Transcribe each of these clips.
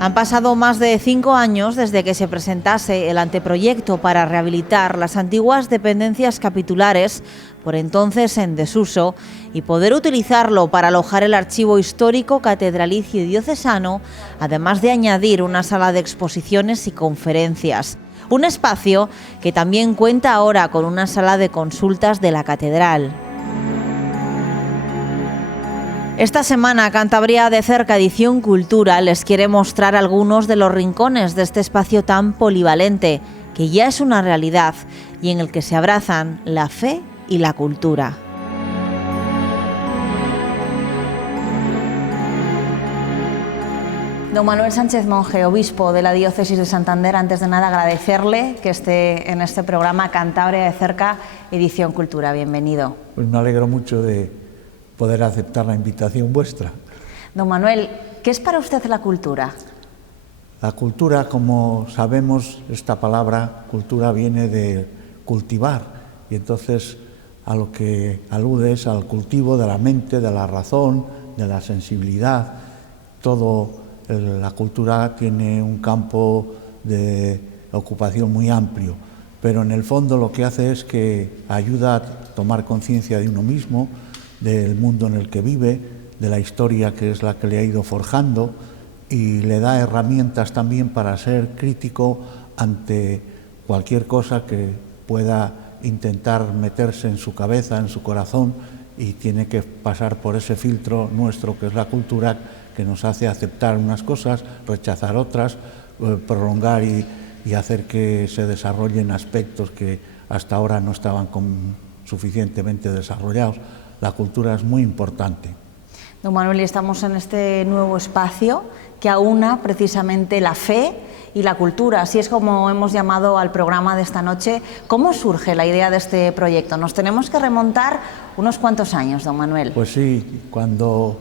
Han pasado más de 5 años desde que se presentase el anteproyecto para rehabilitar las antiguas dependencias capitulares, por entonces en desuso, y poder utilizarlo para alojar el archivo histórico, catedralicio y diocesano, además de añadir una sala de exposiciones y conferencias. Un espacio que también cuenta ahora con una sala de consultas de la catedral. Esta semana, Cantabria de Cerca, edición Cultura, les quiere mostrar algunos de los rincones de este espacio tan polivalente, que ya es una realidad y en el que se abrazan la fe y la cultura. Don Manuel Sánchez Monje, obispo de la diócesis de Santander, antes de nada agradecerle que esté en este programa Cantabria de Cerca, edición Cultura. Bienvenido. Pues me alegro mucho de poder aceptar la invitación vuestra. Don Manuel, ¿qué es para usted la cultura? La cultura, como sabemos, esta palabra cultura viene de cultivar, y entonces a lo que alude es al cultivo de la mente, de la razón, de la sensibilidad. La cultura tiene un campo de ocupación muy amplio, pero en el fondo lo que hace es que ayuda a tomar conciencia de uno mismo, del mundo en el que vive, de la historia que es la que le ha ido forjando, y le da herramientas también para ser crítico ante cualquier cosa que pueda intentar meterse en su cabeza, en su corazón, y tiene que pasar por ese filtro nuestro que es la cultura, que nos hace aceptar unas cosas, rechazar otras, prolongar y hacer que se desarrollen aspectos que hasta ahora no estaban suficientemente desarrollados. La cultura es muy importante. Don Manuel, estamos en este nuevo espacio que aúna precisamente la fe y la cultura, así es como hemos llamado al programa de esta noche. ¿Cómo surge la idea de este proyecto? Nos tenemos que remontar unos cuantos años, don Manuel. Pues sí, cuando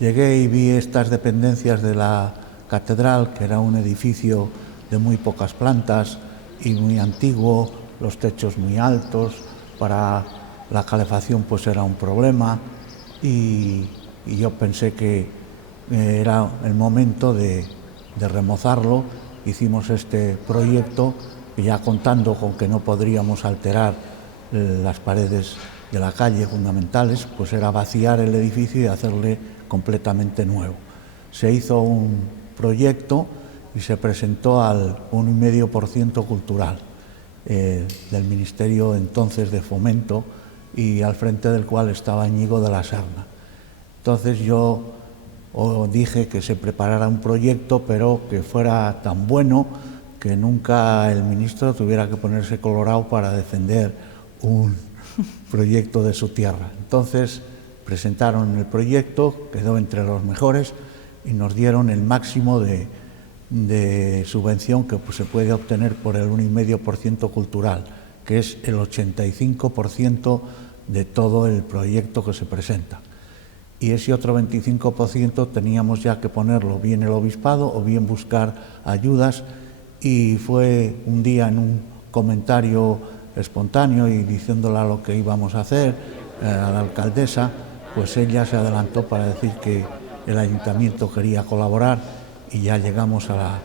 llegué y vi estas dependencias de la catedral, que era un edificio de muy pocas plantas y muy antiguo, los techos muy altos, para la calefacción pues era un problema, y yo pensé que era el momento de remozarlo. Hicimos este proyecto, ya contando con que no podríamos alterar las paredes de la calle fundamentales, pues era vaciar el edificio y hacerle completamente nuevo. Se hizo un proyecto y se presentó al 1,5% cultural del Ministerio entonces de Fomento, y al frente del cual estaba Íñigo de la Serna. Entonces yo dije que se preparara un proyecto, pero que fuera tan bueno que nunca el ministro tuviera que ponerse colorado para defender un proyecto de su tierra. Entonces presentaron el proyecto, quedó entre los mejores y nos dieron el máximo de subvención que se puede obtener por el 1,5% cultural, que es el 85% de todo el proyecto que se presenta. Y ese otro 25% teníamos ya que ponerlo bien el obispado o bien buscar ayudas, y fue un día en un comentario espontáneo y diciéndole lo que íbamos a hacer a la alcaldesa, pues ella se adelantó para decir que el ayuntamiento quería colaborar, y ya llegamos a la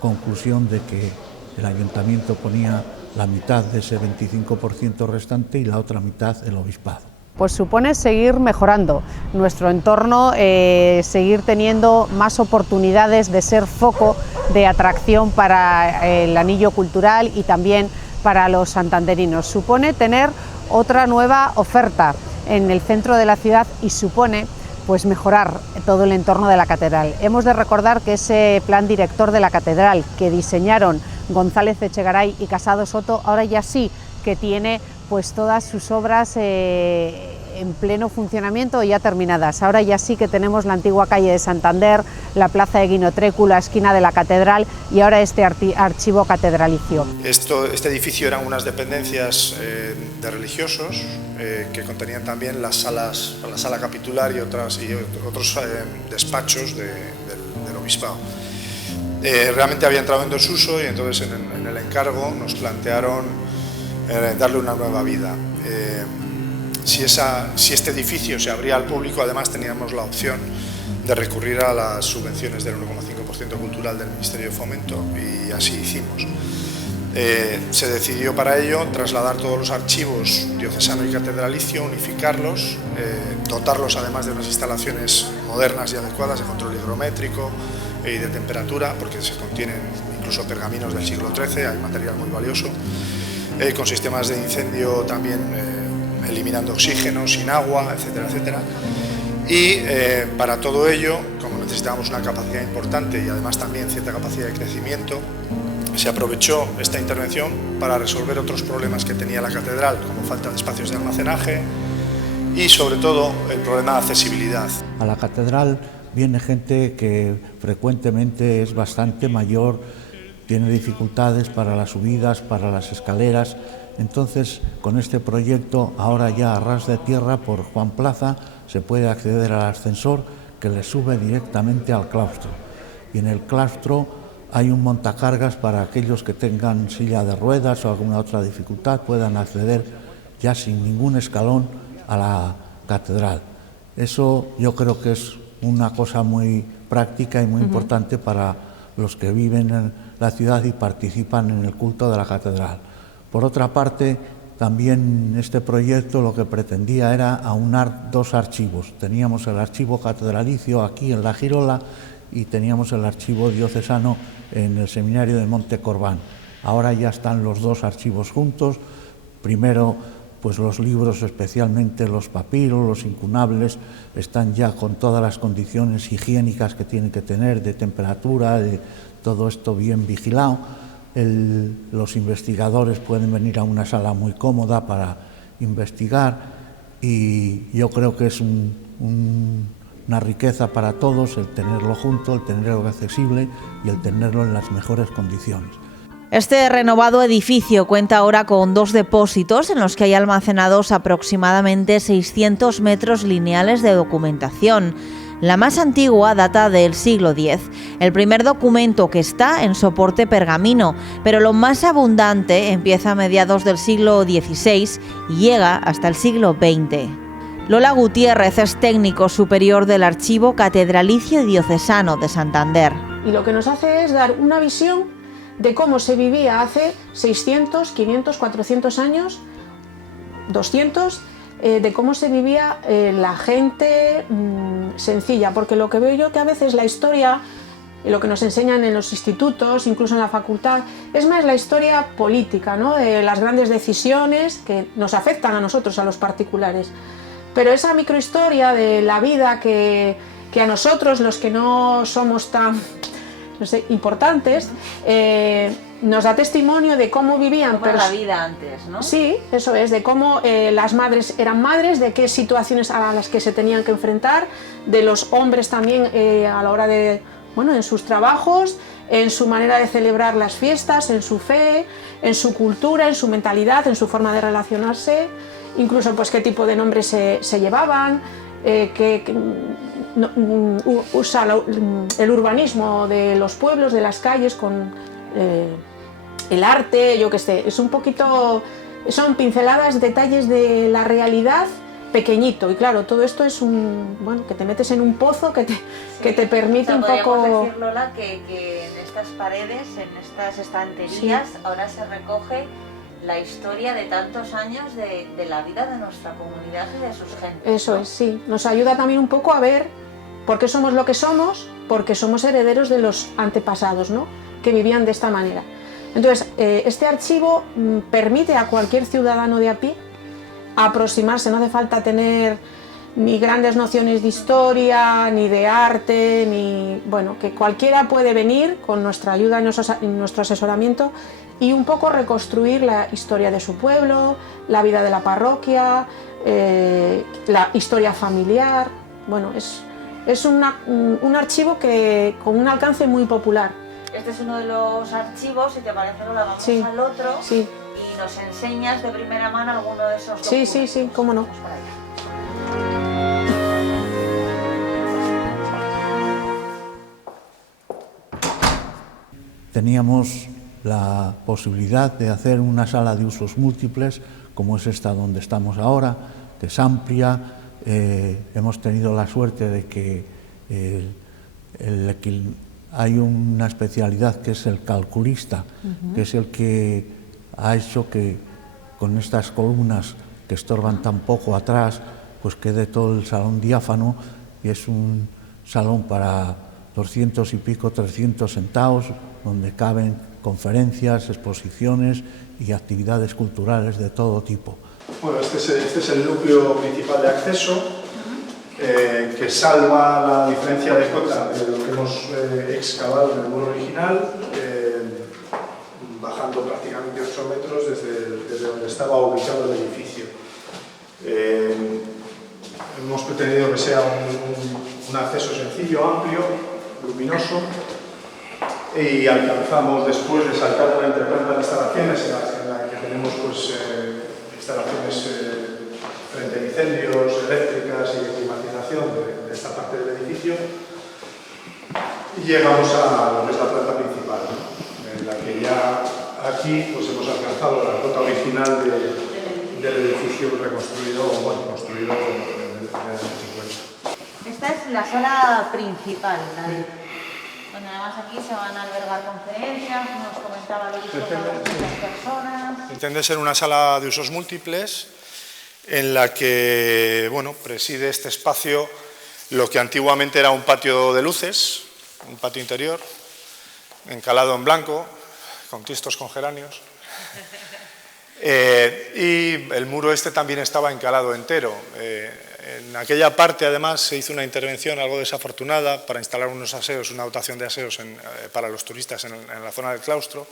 conclusión de que el ayuntamiento ponía la mitad de ese 25% restante y la otra mitad el obispado. Pues supone seguir mejorando nuestro entorno, seguir teniendo más oportunidades de ser foco de atracción para el anillo cultural y también para los santanderinos. Supone tener otra nueva oferta en el centro de la ciudad y supone pues mejorar todo el entorno de la catedral. Hemos de recordar que ese plan director de la catedral que diseñaron González Echegaray y Casado Soto, ahora ya sí que tiene pues todas sus obras en pleno funcionamiento y ya terminadas. Ahora ya sí que tenemos la antigua calle de Santander, la plaza de Guinotrecu, la esquina de la catedral y ahora este archivo catedralicio. Este edificio eran unas dependencias de religiosos que contenían también la sala capitular y otros despachos del obispado. Realmente había entrado en desuso y entonces en el encargo nos plantearon darle una nueva vida. Si este edificio se abría al público, además teníamos la opción de recurrir a las subvenciones del 1,5% cultural del Ministerio de Fomento, y así hicimos. Se decidió para ello trasladar todos los archivos diocesano y catedralicio, unificarlos, dotarlos además de unas instalaciones modernas y adecuadas de control higrométrico y de temperatura, porque se contienen incluso pergaminos del siglo XIII, hay material muy valioso, con sistemas de incendio también eliminando oxígeno, sin agua, etcétera, etcétera. Y para todo ello, como necesitábamos una capacidad importante y además también cierta capacidad de crecimiento, se aprovechó esta intervención para resolver otros problemas que tenía la catedral, como falta de espacios de almacenaje y sobre todo el problema de accesibilidad. A la catedral viene gente que frecuentemente es bastante mayor, tiene dificultades para las subidas, para las escaleras. Entonces, con este proyecto, ahora ya a ras de tierra por Juan Plaza, se puede acceder al ascensor que le sube directamente al claustro. Y en el claustro hay un montacargas para aquellos que tengan silla de ruedas o alguna otra dificultad, puedan acceder ya sin ningún escalón a la catedral. Eso yo creo que es una cosa muy práctica y muy importante para los que viven en la ciudad y participan en el culto de la catedral. Por otra parte, también este proyecto lo que pretendía era aunar dos archivos. Teníamos el archivo catedralicio aquí en La Girola y teníamos el archivo diocesano en el seminario de Monte Corbán. Ahora ya están los dos archivos juntos. Primero, pues los libros, especialmente los papiros, los incunables, están ya con todas las condiciones higiénicas que tienen que tener, de temperatura, de todo esto bien vigilado. Los investigadores pueden venir a una sala muy cómoda para investigar, y yo creo que es una riqueza para todos el tenerlo junto, el tenerlo accesible y el tenerlo en las mejores condiciones. Este renovado edificio cuenta ahora con 2 depósitos en los que hay almacenados aproximadamente 600 metros lineales de documentación. La más antigua data del siglo X, el primer documento que está en soporte pergamino, pero lo más abundante empieza a mediados del siglo XVI y llega hasta el siglo XX. Lola Gutiérrez es técnico superior del Archivo Catedralicio y Diocesano de Santander. Y lo que nos hace es dar una visión de cómo se vivía hace 600, 500, 400 años, 200, de cómo se vivía la gente sencilla, porque lo que veo yo que a veces la historia, lo que nos enseñan en los institutos, incluso en la facultad, es más la historia política, ¿no? De las grandes decisiones que nos afectan a nosotros, a los particulares. Pero esa microhistoria de la vida que a nosotros, los que no somos tan importantes, nos da testimonio de cómo vivían. Como la vida antes, ¿no? Sí, eso es, de cómo las madres eran madres, de qué situaciones a las que se tenían que enfrentar, de los hombres también a la hora de, en sus trabajos, en su manera de celebrar las fiestas, en su fe, en su cultura, en su mentalidad, en su forma de relacionarse, incluso pues qué tipo de nombres se llevaban, usa el urbanismo de los pueblos, de las calles, con el arte, yo qué sé, es un poquito, son pinceladas, detalles de la realidad pequeñito, y claro, todo esto es que te metes en un pozo que te permite un poco... Podríamos decir, Lola, que en estas paredes, en estas estanterías, sí, ahora se recoge la historia de tantos años de la vida de nuestra comunidad y de sus gentes. Eso, ¿no? Es, sí, nos ayuda también un poco a ver por qué somos lo que somos, porque somos herederos de los antepasados, ¿no? Que vivían de esta manera. Entonces, este archivo permite a cualquier ciudadano de a pie aproximarse, no hace falta tener ni grandes nociones de historia, ni de arte, que cualquiera puede venir con nuestra ayuda y nuestro asesoramiento y un poco reconstruir la historia de su pueblo, la vida de la parroquia, la historia familiar. Bueno, es un archivo con un alcance muy popular. Este es uno de los archivos, si te parece, Lola, vamos al otro, sí, y nos enseñas de primera mano alguno de esos documentos. Sí, cómo no. Teníamos la posibilidad de hacer una sala de usos múltiples, como es esta donde estamos ahora, que es amplia. Hemos tenido la suerte de que Hay una especialidad que es el calculista, que es el que ha hecho que con estas columnas que estorban tan poco atrás, pues quede todo el salón diáfano, y es un salón para 200 y pico, 300 sentados, donde caben conferencias, exposiciones y actividades culturales de todo tipo. Bueno, este es el núcleo principal de acceso, que salva la diferencia de cota de lo que hemos excavado en el muro original, bajando prácticamente 8 metros desde donde estaba ubicado el edificio. Hemos pretendido que sea un acceso sencillo, amplio, luminoso, y alcanzamos, después de saltar una interplanta de instalaciones en la que tenemos pues, instalaciones frente a incendios, eléctricas y de climatización de esta parte del edificio, y llegamos a lo que es la planta principal, ¿no? En la que ya aquí pues, hemos alcanzado la cota original del edificio reconstruido, bueno, construido en el año 50. Esta es la sala principal, donde además aquí se van a albergar conferencias, nos comentaba Luis, para muchas personas. Pretende ser una sala de usos múltiples, en la que bueno, preside este espacio lo que antiguamente era un patio de luces, un patio interior, encalado en blanco, con tiestos con geranios. Y el muro este también estaba encalado entero. En aquella parte, además, se hizo una intervención algo desafortunada para instalar unos aseos, una dotación de aseos para los turistas en la zona del claustro,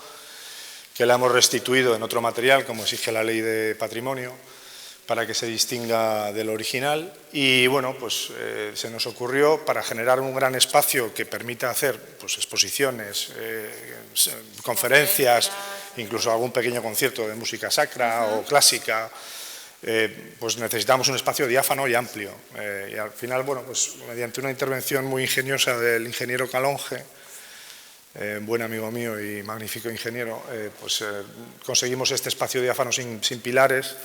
que la hemos restituido en otro material, como exige la ley de patrimonio, para que se distinga del original. Y bueno, pues se nos ocurrió, para generar un gran espacio que permita hacer pues, exposiciones, conferencias, incluso algún pequeño concierto de música sacra o clásica, pues necesitamos un espacio diáfano y amplio. Y al final, bueno, pues mediante una intervención muy ingeniosa del ingeniero Calonge, buen amigo mío y magnífico ingeniero, pues conseguimos este espacio diáfano sin pilares,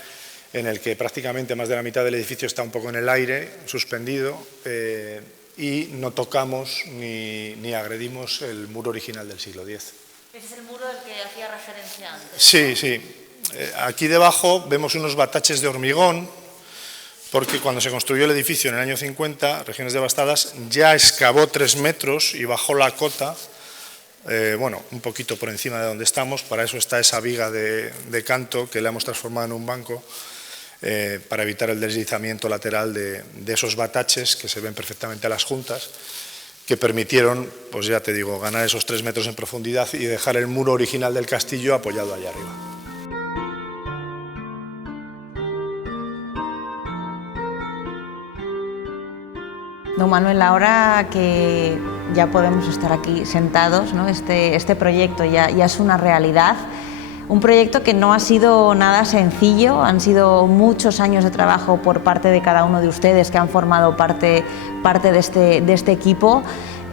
en el que prácticamente más de la mitad del edificio está un poco en el aire, suspendido, y no tocamos ni agredimos el muro original del siglo X. Ese es el muro del que hacía referencia antes. Sí, sí. Aquí debajo vemos unos bataches de hormigón, porque cuando se construyó el edificio en el año 50, Regiones Devastadas, ya excavó 3 metros y bajó la cota, bueno, un poquito por encima de donde estamos. Para eso está esa viga de canto que la hemos transformado en un banco, para evitar el deslizamiento lateral de esos bataches que se ven perfectamente a las juntas, que permitieron, pues ya te digo, ganar esos 3 metros en profundidad y dejar el muro original del castillo apoyado allá arriba. Don Manuel, ahora que ya podemos estar aquí sentados, ¿no? Este proyecto ya es una realidad. Un proyecto que no ha sido nada sencillo, han sido muchos años de trabajo por parte de cada uno de ustedes que han formado parte de este equipo.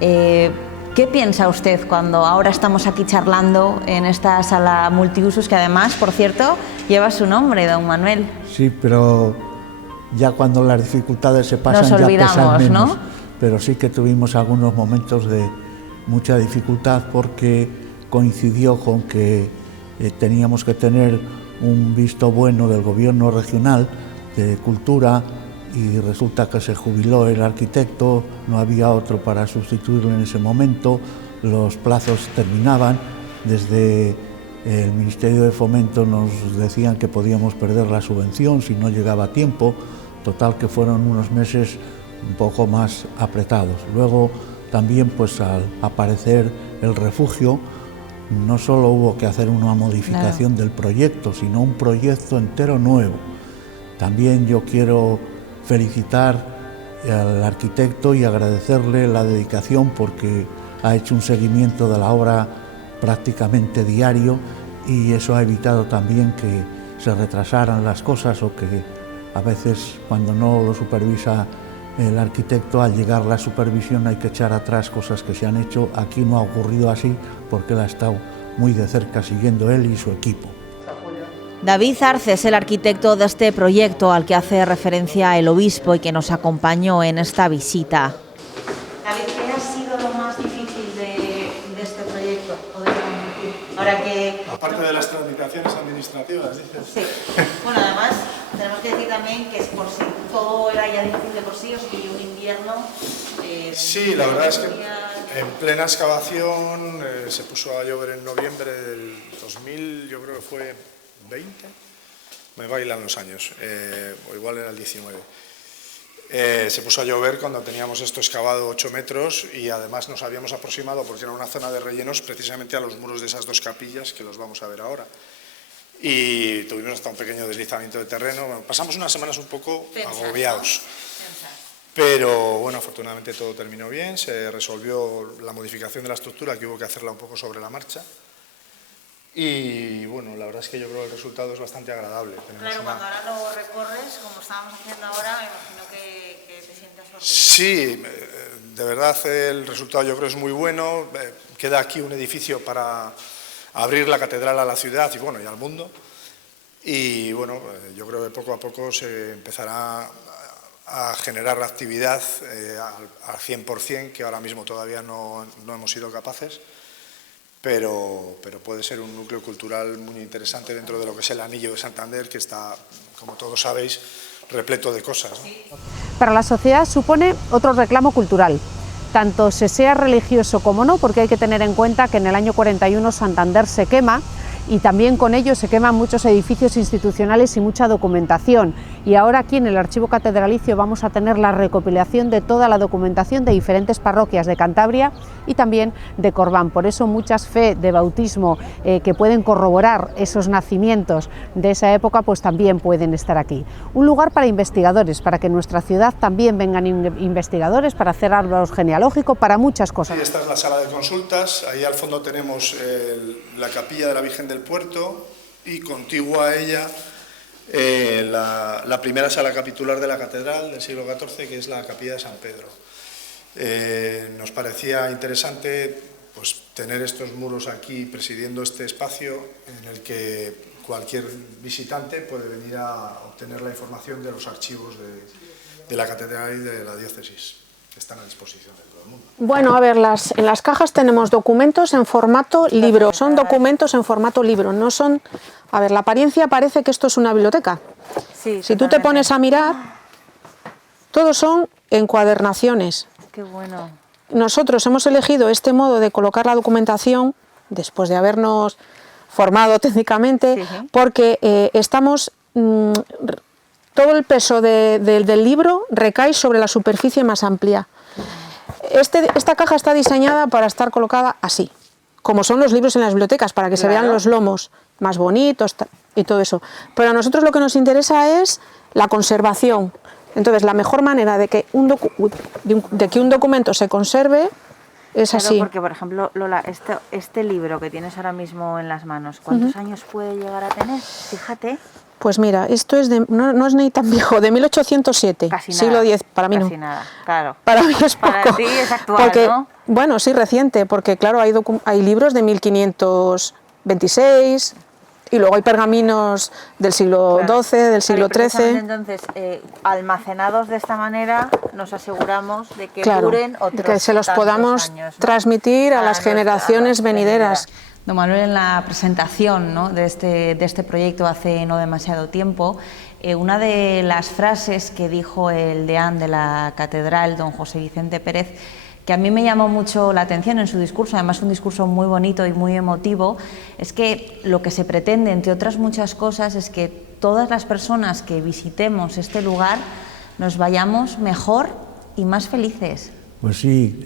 ¿Qué piensa usted cuando ahora estamos aquí charlando en esta sala multiusos, que además, por cierto, lleva su nombre, don Manuel? Sí, pero ya cuando las dificultades se pasan nos olvidamos, ya pesan menos, ¿no? Pero sí que tuvimos algunos momentos de mucha dificultad, porque coincidió con que teníamos que tener un visto bueno del gobierno regional de cultura, y resulta que se jubiló el arquitecto, no había otro para sustituirlo en ese momento, los plazos terminaban, desde el Ministerio de Fomento nos decían que podíamos perder la subvención si no llegaba a tiempo. Total, que fueron unos meses un poco más apretados. Luego también, pues al aparecer el refugio, no solo hubo que hacer una modificación del proyecto, sino un proyecto entero nuevo. También yo quiero felicitar al arquitecto y agradecerle la dedicación, porque ha hecho un seguimiento de la obra prácticamente diario, y eso ha evitado también que se retrasaran las cosas, o que a veces, cuando no lo supervisa el arquitecto, al llegar la supervisión hay que echar atrás cosas que se han hecho. Aquí no ha ocurrido así, porque él ha estado muy de cerca siguiendo él y su equipo. David Arce es el arquitecto de este proyecto al que hace referencia el obispo y que nos acompañó en esta visita. David Aparte de las tramitaciones administrativas, dices. Sí. Bueno, además, tenemos que decir también que es por si todo era ya difícil de por sí, os pilló un invierno. Sí, la verdad es que en plena excavación se puso a llover en noviembre del 2000, yo creo que fue 20, me bailan los años, o igual era el 19. Se puso a llover cuando teníamos esto excavado 8 metros y además nos habíamos aproximado, porque era una zona de rellenos, precisamente a los muros de esas dos capillas que los vamos a ver ahora. Y tuvimos hasta un pequeño deslizamiento de terreno. Bueno, pasamos unas semanas un poco agobiados. Pero bueno, afortunadamente todo terminó bien, se resolvió la modificación de la estructura, que hubo que hacerla un poco sobre la marcha. Y bueno, la verdad es que yo creo que el resultado es bastante agradable. Claro, cuando ahora lo recorres, como estábamos haciendo ahora, me imagino que te sientas orgulloso. Sí, de verdad el resultado yo creo es muy bueno. Queda aquí un edificio para abrir la catedral a la ciudad y bueno, y al mundo. Y bueno, yo creo que poco a poco se empezará a generar actividad al 100%, que ahora mismo todavía no hemos sido capaces, pero puede ser un núcleo cultural muy interesante dentro de lo que es el Anillo de Santander, que está, como todos sabéis, repleto de cosas, ¿no? Para la sociedad supone otro reclamo cultural, tanto se sea religioso como no, porque hay que tener en cuenta que en el año 41 Santander se quema, y también con ello se queman muchos edificios institucionales y mucha documentación. Y ahora aquí en el Archivo Catedralicio vamos a tener la recopilación de toda la documentación de diferentes parroquias de Cantabria y también de Corbán. Por eso muchas fe de bautismo que pueden corroborar esos nacimientos de esa época, pues también pueden estar aquí. Un lugar para investigadores, para que en nuestra ciudad también vengan investigadores, para hacer árbol genealógico, para muchas cosas. Sí, esta es la sala de consultas, ahí al fondo tenemos la capilla de la Virgen del Puerto y contigua a ella la primera sala capitular de la catedral del siglo XIV, que es la capilla de San Pedro. Nos parecía interesante pues, tener estos muros aquí presidiendo este espacio en el que cualquier visitante puede venir a obtener la información de los archivos de la catedral y de la diócesis, que están a disposición de todo el mundo. Bueno, a ver, en las cajas tenemos documentos en formato libro. Son documentos en formato libro, no son... A ver, la apariencia parece que esto es una biblioteca. Sí, si tú te pones a mirar, todos son encuadernaciones. Qué bueno. Nosotros hemos elegido este modo de colocar la documentación, después de habernos formado técnicamente, sí, porque estamos... todo el peso del libro recae sobre la superficie más amplia. Esta caja está diseñada para estar colocada así, como son los libros en las bibliotecas, para que se vean los lomos más bonitos y todo eso. Pero a nosotros lo que nos interesa es la conservación. Entonces, la mejor manera de que un documento se conserve es así. Porque, por ejemplo, Lola, este libro que tienes ahora mismo en las manos, ¿cuántos años puede llegar a tener? Fíjate. Pues mira, esto es no es ni tan viejo, de 1807, casi nada, siglo X, para mí casi no. Nada, claro. Para mí es poco. Para ti es actual, porque, ¿no? Bueno, sí, reciente, porque claro, hay libros de 1526 y luego hay pergaminos del siglo XII, del siglo XIII. Entonces, almacenados de esta manera, nos aseguramos de que duren otros de que se los podamos años, ¿no? transmitir a las generaciones venideras. Don Manuel, en la presentación, ¿no?, de este proyecto hace no demasiado tiempo, una de las frases que dijo el deán de la catedral, don José Vicente Pérez, que a mí me llamó mucho la atención en su discurso, además un discurso muy bonito y muy emotivo, es que lo que se pretende, entre otras muchas cosas, es que todas las personas que visitemos este lugar nos vayamos mejor y más felices. Pues sí,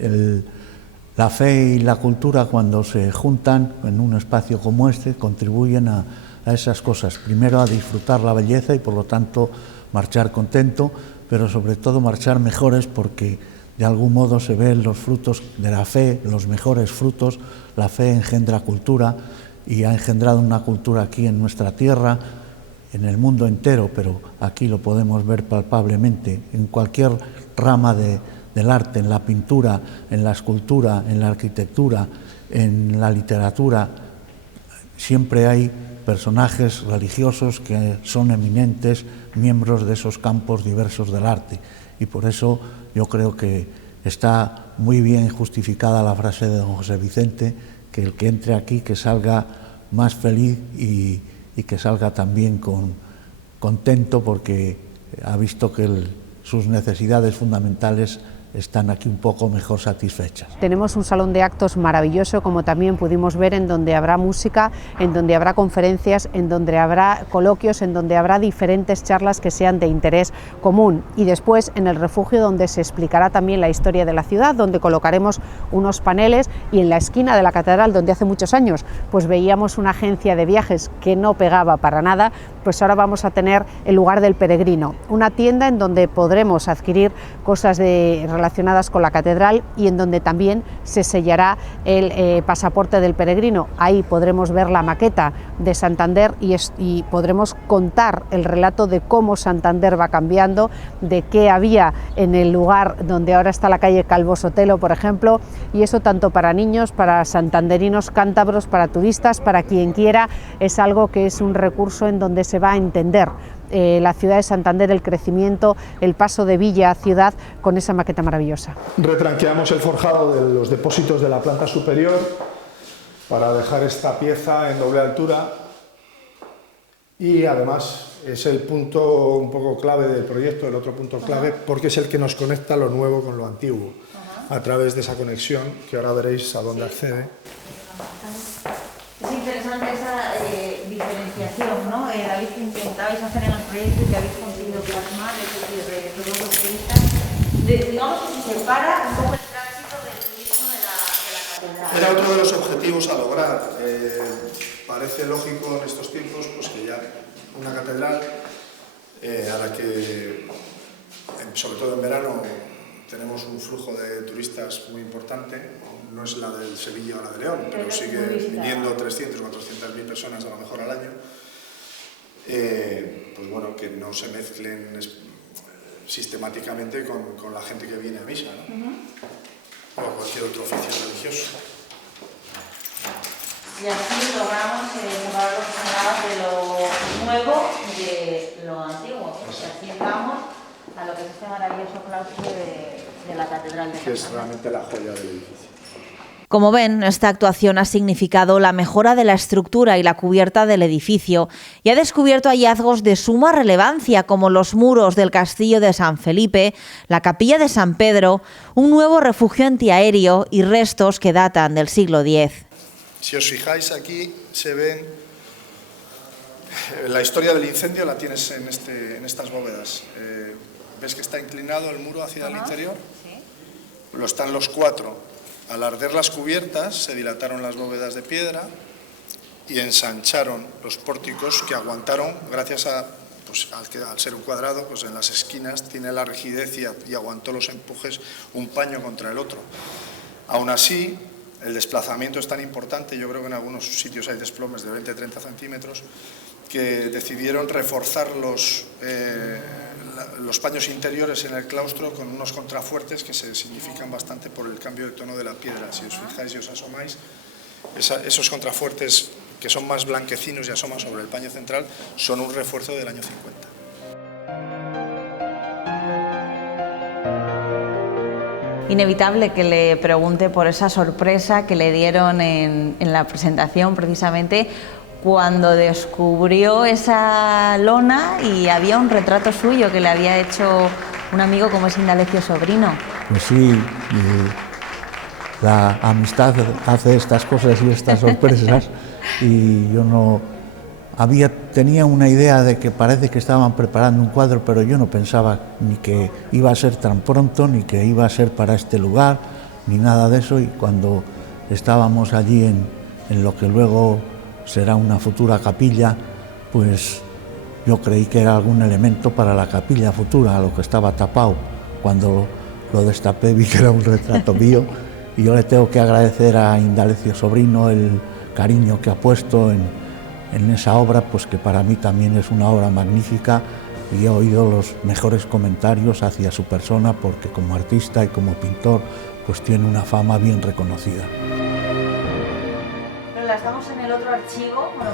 la fe y la cultura, cuando se juntan en un espacio como este, contribuyen a esas cosas. Primero a disfrutar la belleza y por lo tanto marchar contento, pero sobre todo marchar mejores, porque de algún modo se ven los frutos de la fe, los mejores frutos. La fe engendra cultura y ha engendrado una cultura aquí en nuestra tierra, en el mundo entero, pero aquí lo podemos ver palpablemente en cualquier rama del arte, en la pintura, en la escultura, en la arquitectura, en la literatura. Siempre hay personajes religiosos que son eminentes miembros de esos campos diversos del arte, y por eso yo creo que está muy bien justificada la frase de don José Vicente, que el que entre aquí que salga más feliz y que salga también contento porque ha visto que sus necesidades fundamentales están aquí un poco mejor satisfechas. Tenemos un salón de actos maravilloso, como también pudimos ver, en donde habrá música, en donde habrá conferencias, en donde habrá coloquios, en donde habrá diferentes charlas que sean de interés común. Y después en el refugio, donde se explicará también la historia de la ciudad, donde colocaremos unos paneles, y en la esquina de la catedral, donde hace muchos años pues veíamos una agencia de viajes que no pegaba para nada, pues ahora vamos a tener el lugar del peregrino, una tienda en donde podremos adquirir cosas relacionadas con la catedral y en donde también se sellará el pasaporte del peregrino. Ahí podremos ver la maqueta de Santander y podremos contar el relato de cómo Santander va cambiando, de qué había en el lugar donde ahora está la calle Calvo Sotelo, por ejemplo, y eso tanto para niños, para santanderinos, cántabros, para turistas, para quien quiera. Es algo que es un recurso en donde se va a entender la ciudad de Santander, el crecimiento, el paso de villa a ciudad con esa maqueta maravillosa. Retranqueamos el forjado de los depósitos de la planta superior para dejar esta pieza en doble altura, y además es el punto un poco clave del proyecto, el otro punto clave, porque es el que nos conecta lo nuevo con lo antiguo, a través de esa conexión que ahora veréis a dónde accede. Es interesante esa diferenciación, ¿no? David, que intentabais hacer en el proyecto y que habéis conseguido plasmar, es decir, de todos los turistas, digamos que se separa un poco el tránsito del turismo de la catedral. Era otro de los objetivos a lograr. Parece lógico en estos tiempos pues, que ya una catedral a la que, sobre todo en verano, tenemos un flujo de turistas muy importante. No es la del Sevilla o la de León, pero sigue viniendo 300 o 400.000 personas a lo mejor al año. Pues bueno, que no se mezclen sistemáticamente con la gente que viene a misa, ¿no? O a cualquier otro oficio religioso. Y así logramos separar los señalados de lo nuevo de lo antiguo, porque así llegamos a lo que es este maravilloso claustro de la catedral de Santander. Que es realmente la joya del edificio. Como ven, esta actuación ha significado la mejora de la estructura y la cubierta del edificio y ha descubierto hallazgos de suma relevancia como los muros del castillo de San Felipe, la capilla de San Pedro, un nuevo refugio antiaéreo y restos que datan del siglo X. Si os fijáis aquí se ven la historia del incendio, la tienes en estas bóvedas. ¿Ves que está inclinado el muro hacia el interior? Sí. Lo están los cuatro. Al arder las cubiertas, se dilataron las bóvedas de piedra y ensancharon los pórticos que aguantaron, gracias a, pues, al ser un cuadrado, pues en las esquinas tiene la rigidez y aguantó los empujes un paño contra el otro. Aún así, el desplazamiento es tan importante, yo creo que en algunos sitios hay desplomes de 20-30 centímetros, que decidieron reforzar los paños interiores en el claustro con unos contrafuertes que se significan bastante por el cambio de tono de la piedra. Si os fijáis y os asomáis, esos contrafuertes que son más blanquecinos y asoman sobre el paño central son un refuerzo del año 50. Inevitable que le pregunte por esa sorpresa que le dieron en la presentación, precisamente cuando descubrió esa lona y había un retrato suyo que le había hecho un amigo como es Indalecio Sobrino. Pues sí, la amistad hace estas cosas y estas sorpresas, y yo tenía una idea de que parece que estaban preparando un cuadro, pero yo no pensaba ni que iba a ser tan pronto, ni que iba a ser para este lugar, ni nada de eso. Y cuando estábamos allí en lo que luego será una futura capilla, pues yo creí que era algún elemento para la capilla futura, lo que estaba tapado. Cuando lo destapé vi que era un retrato mío, y yo le tengo que agradecer a Indalecio Sobrino el cariño que ha puesto en esa obra, pues que para mí también es una obra magnífica, y he oído los mejores comentarios hacia su persona, porque como artista y como pintor pues tiene una fama bien reconocida. Estamos en el otro archivo con el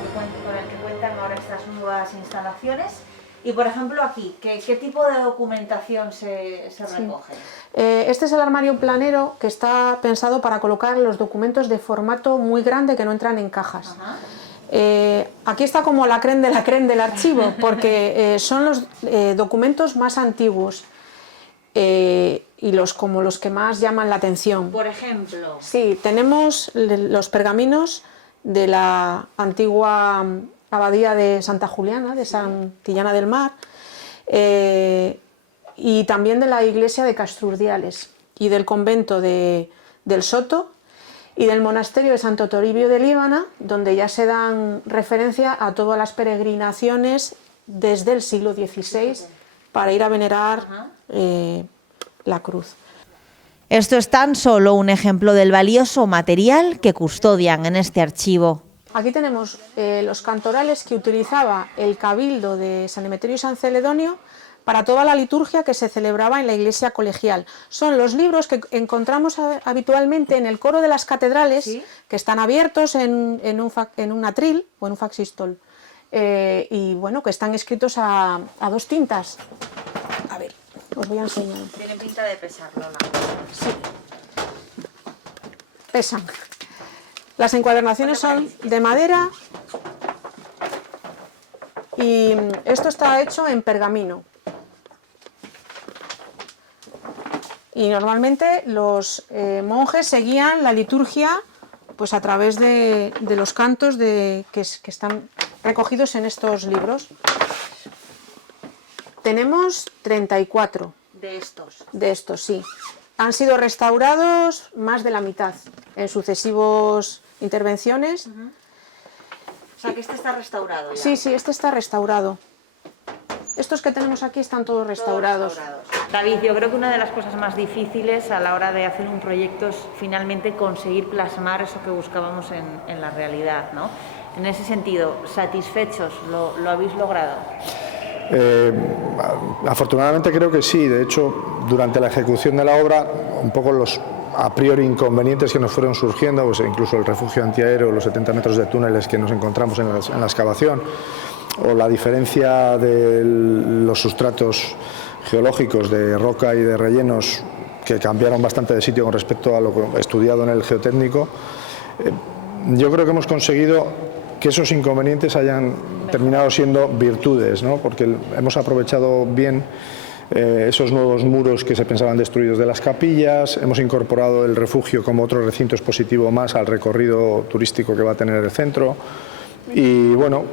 que cuentan ahora estas nuevas instalaciones. Y, por ejemplo, aquí, ¿qué tipo de documentación se recoge? Este es el armario planero, que está pensado para colocar los documentos de formato muy grande que no entran en cajas. aquí está como la crème del archivo, porque son los documentos más antiguos y como los que más llaman la atención. Por ejemplo. Sí, tenemos los pergaminos de la antigua abadía de Santa Juliana, de Santillana del Mar, y también de la iglesia de Castrurdiales y del convento del Soto y del monasterio de Santo Toribio de Líbana, donde ya se dan referencia a todas las peregrinaciones desde el siglo XVI para ir a venerar la cruz. Esto es tan solo un ejemplo del valioso material que custodian en este archivo. Aquí tenemos los cantorales que utilizaba el cabildo de San Emeterio y San Celedonio para toda la liturgia que se celebraba en la iglesia colegial. Son los libros que encontramos habitualmente en el coro de las catedrales, ¿sí?, que están abiertos en un atril o en un facsístol, y bueno, que están escritos a dos tintas. A ver, os voy a enseñar. Tiene pinta de pesar, Lola. Sí, pesan. Las encuadernaciones son de madera y esto está hecho en pergamino. Y normalmente los monjes seguían la liturgia pues a través de los cantos que están recogidos en estos libros. Tenemos 34 de estos. De estos, sí. Han sido restaurados más de la mitad en sucesivos intervenciones. O sea que este está restaurado ya. Sí, este está restaurado. Estos que tenemos aquí están todos restaurados. David, yo creo que una de las cosas más difíciles a la hora de hacer un proyecto es finalmente conseguir plasmar eso que buscábamos en la realidad, ¿no? En ese sentido, ¿satisfechos? ¿Lo habéis logrado? Afortunadamente creo que sí. De hecho, durante la ejecución de la obra, un poco los a priori inconvenientes que nos fueron surgiendo, pues incluso el refugio antiaéreo, los 70 metros de túneles que nos encontramos en la excavación, o la diferencia de los sustratos geológicos de roca y de rellenos que cambiaron bastante de sitio con respecto a lo estudiado en el geotécnico. Yo creo que hemos conseguido que esos inconvenientes hayan terminado siendo virtudes, ¿no? Porque hemos aprovechado bien esos nuevos muros que se pensaban destruidos de las capillas, hemos incorporado el refugio como otro recinto expositivo más al recorrido turístico que va a tener el centro. Y bueno,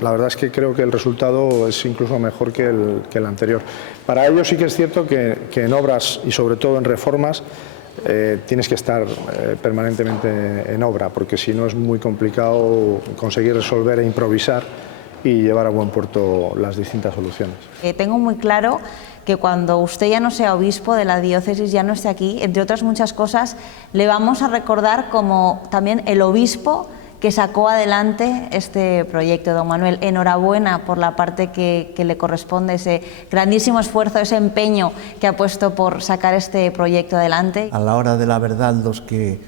la verdad es que creo que el resultado es incluso mejor que el anterior. Para ello sí que es cierto que en obras y sobre todo en reformas tienes que estar permanentemente en obra, porque si no es muy complicado conseguir resolver e improvisar y llevar a buen puerto las distintas soluciones. Tengo muy claro que cuando usted ya no sea obispo de la diócesis, ya no esté aquí, entre otras muchas cosas, le vamos a recordar como también el obispo que sacó adelante este proyecto. Don Manuel, enhorabuena por la parte que le corresponde, ese grandísimo esfuerzo, ese empeño que ha puesto por sacar este proyecto adelante. A la hora de la verdad, los que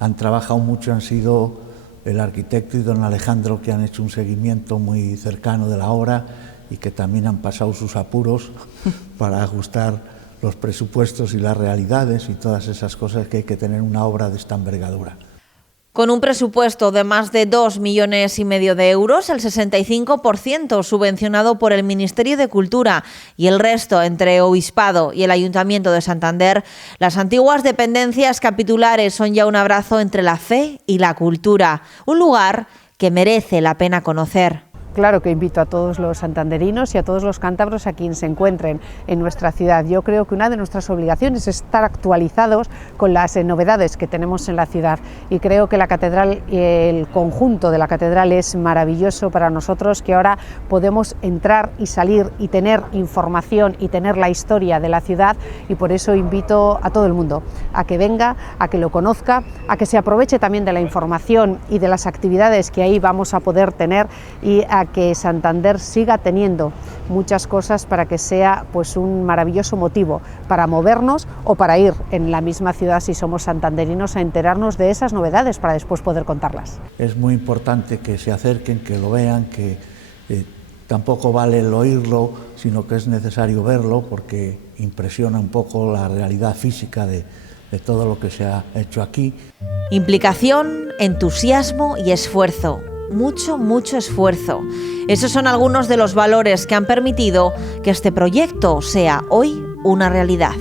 han trabajado mucho han sido el arquitecto y don Alejandro, que han hecho un seguimiento muy cercano de la obra y que también han pasado sus apuros para ajustar los presupuestos y las realidades y todas esas cosas que hay que tener una obra de esta envergadura. Con un presupuesto de más de 2,5 millones de euros, el 65% subvencionado por el Ministerio de Cultura y el resto entre Obispado y el Ayuntamiento de Santander, las antiguas dependencias capitulares son ya un abrazo entre la fe y la cultura, un lugar que merece la pena conocer. Claro que invito a todos los santanderinos y a todos los cántabros a quien se encuentren en nuestra ciudad. Yo creo que una de nuestras obligaciones es estar actualizados con las novedades que tenemos en la ciudad, y creo que la catedral y el conjunto de la catedral es maravilloso para nosotros, que ahora podemos entrar y salir y tener información y tener la historia de la ciudad, y por eso invito a todo el mundo a que venga, a que lo conozca, a que se aproveche también de la información y de las actividades que ahí vamos a poder tener, y a que Santander siga teniendo muchas cosas para que sea pues un maravilloso motivo para movernos o para ir en la misma ciudad, si somos santanderinos, a enterarnos de esas novedades para después poder contarlas. Es muy importante que se acerquen, que lo vean, que tampoco vale el oírlo, sino que es necesario verlo, porque impresiona un poco la realidad física de todo lo que se ha hecho aquí. Implicación, entusiasmo y esfuerzo. mucho esfuerzo. Esos son algunos de los valores que han permitido que este proyecto sea hoy una realidad.